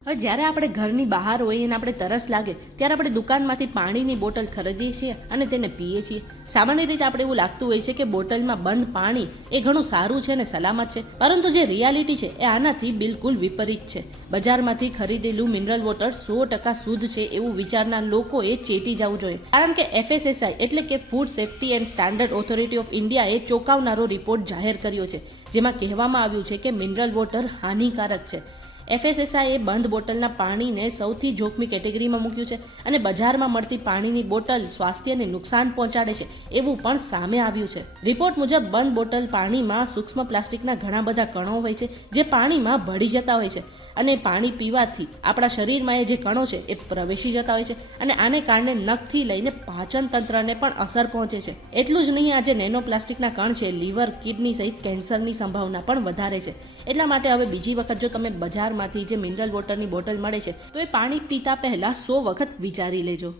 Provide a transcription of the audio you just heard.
હવે જ્યારે આપણે ઘરની બહાર હોઈએ અને આપણે તરસ લાગે ત્યારે આપણે દુકાનમાંથી પાણીની બોટલ ખરીદીએ છીએ અને તેને પીએ છીએ. સામાન્ય રીતે આપણે એવું લાગતું હોય છે કે બોટલમાં બંધ પાણી એ ઘણું સારું છે અને સલામત છે, પરંતુ જે રિયાલિટી છે એ આનાથી બિલકુલ વિપરીત છે. બજારમાંથી ખરીદેલું મિનરલ વોટર 100% શુદ્ધ છે એવું વિચારનાર લોકોએ ચેતી જવું જોઈએ, કારણ કે FSSAI એટલે કે food safety and standard authority of ઇન્ડિયાએ ચોંકાવનારો રિપોર્ટ જાહેર કર્યો છે, જેમાં કહેવામાં આવ્યું છે કે મિનરલ વોટર હાનિકારક છે. FSSAI એ બંધ બોટલના પાણીને સૌથી જોખમી કેટેગરીમાં મૂક્યું છે અને બજારમાં મળતી પાણીની બોટલ સ્વાસ્થ્યને નુકસાન પહોંચાડે છે એવું પણ સામે આવ્યું છે. રિપોર્ટ મુજબ બંધ બોટલ પાણીમાં સૂક્ષ્મ પ્લાસ્ટિકના ઘણા બધા કણો હોય છે જે પાણીમાં ભળી જતા હોય છે અને પાણી પીવાથી આપણા શરીરમાં એ જે કણો છે એ પ્રવેશી જતા હોય છે અને આને કારણે નખથી લઈને પાચન તંત્રને પણ અસર પહોંચે છે. એટલું જ નહીં, આ જે નેનો પ્લાસ્ટિકના કણ છે લીવર, કિડની સહિત કેન્સરની સંભાવના પણ વધારે છે. એટલા માટે હવે બીજી વખત જો તમે બજારમાંથી જે મિનરલ વોટરની બોટલ મળે છે તો એ પાણી પીતા પહેલા 100 વખત વિચારી લેજો.